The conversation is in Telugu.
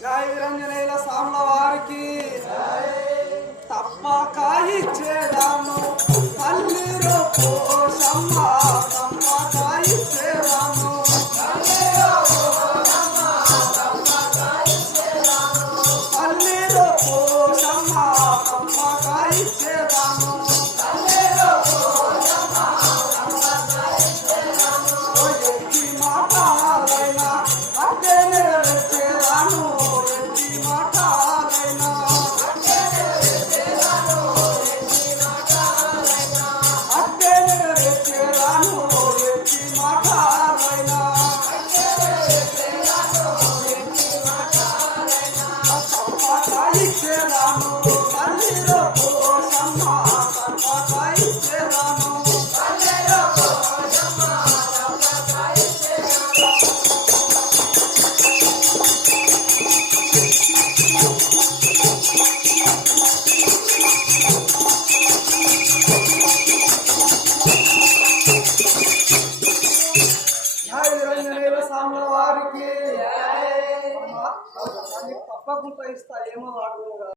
జై వీరంజనేయుల సాముల వారికి తప్పక ఇచ్చేదాము తల్లిరో పోషమ్మ తప్పక ఇచ్చేదాము తల్లిరో పోషమ్మ తప్పక ఇచ్చేదాము ఎత్తి మాటలైనా అదే నెరవేర్చేదాము ఎత్తి మాటలైనా అదే నెరవేర్చేదాము ఎత్తి మాటలైనా తప్పక ఇచ్చేదాము తల్లిలో పోషమ్మ తప్పక ఇచ్చేదాము జై వీరంజనేయుల సాముల వారికి తప్పకుండా ఇస్తా ఏమో వాడు